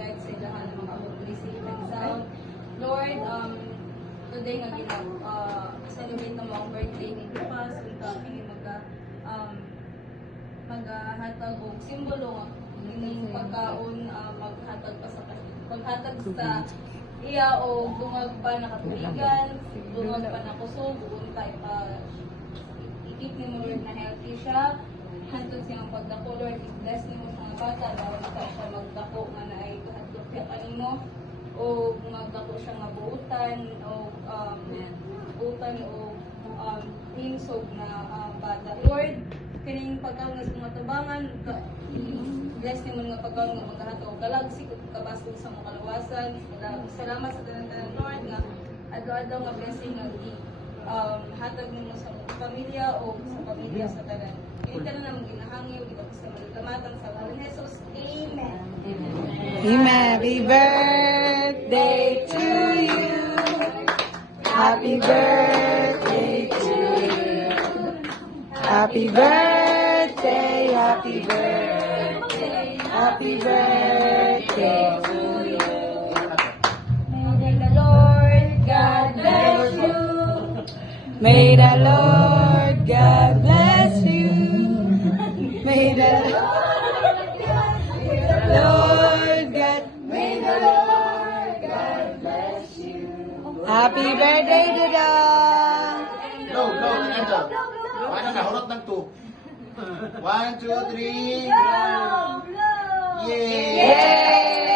mag-guide sa ilahan ng mga publicity and sound. Lord, today nga celebrate na mo ang birthday ni Lupas, kung maghatag og simbolo nga ining pagkaon, maghatag sa iya o dungag pa na katuligan, dungag pa na kusog, untay pa ikip ni mo Lord na healthy siya, hantod siyang pagdako Lord, i-bless ni mo sa mga bata, bago na siya magdako nga na ay kahadlok siya kanimo, o magdako siya nga buutan, o hinsog na bata. Lord, kining pagkaon nga sa mga tabangan, bless ni mo nga pagkaon nga maghahatag og galagsik ug kabastog sa mga kalawasan. Salamat sa tanan-tanan Lord nga adlaw-adlaw nga blessing nga hatag nimo sa mga pamilya o sa pamilya sa tanan. Kini tanan namang ginahangyo kita sa malutamatan sa ngalan ni Jesus. Amen. Amen. Happy birthday to you. Happy birthday to you. Happy birthday, happy birthday, happy birthday to you. May the Lord God bless you. May the Lord God bless you. May the Lord God, may the Lord God bless you. Happy birthday, Dudong! Go, Angel. Paano na? Hulot ng 2. 1, 2, 3. Yay! Yay!